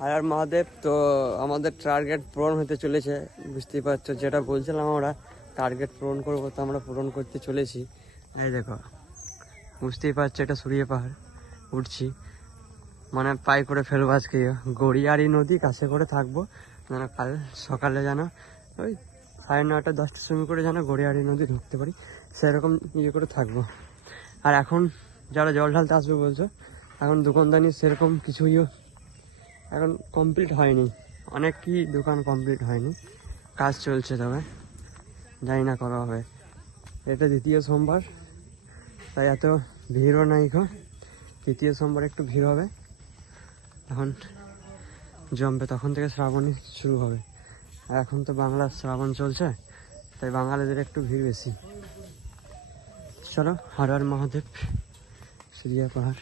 হর হর মহাদেব। তো আমাদের টার্গেট পূরণ হতে চলেছে, বুঝতেই পারছো। যেটা বলছিলাম আমরা টার্গেট পূরণ করবো, তো আমরা পূরণ করতে চলেছি। এই দেখো, বুঝতেই পারছো, এটা সূর্য পাহাড় উঠছি, মানে পাই করে ফেলবো আজকে। গড়িয়ারি নদী কাছে করে থাকবো, যেন কাল সকালে যেন ওই 9:30 10টার সময় করে যেন গড়িয়ারি নদী ঢুকতে পারি, সেরকম ইয়ে করে থাকবো। আর এখন যারা জল ঢালতে আসবে বলছো, এখন দোকানদানি সেরকম কিছুই এখন কমপ্লিট হয়নি, অনেক কি দোকান কমপ্লিট হয়নি, কাজ চলছে, তবে জানি না করা হবে। এটা 2য় সোমবার, তাই এত ভিড়ও নাই গো। 3য় সোমবার একটু ভিড় হবে, এখন জমবে, তখন থেকে শ্রাবণী শুরু হবে। আর এখন তো বাংলার শ্রাবণ চলছে, তাই বাঙালিদের একটু ভিড় বেশি। চলো, হর হর মহাদেব, সূর্য পাহাড়।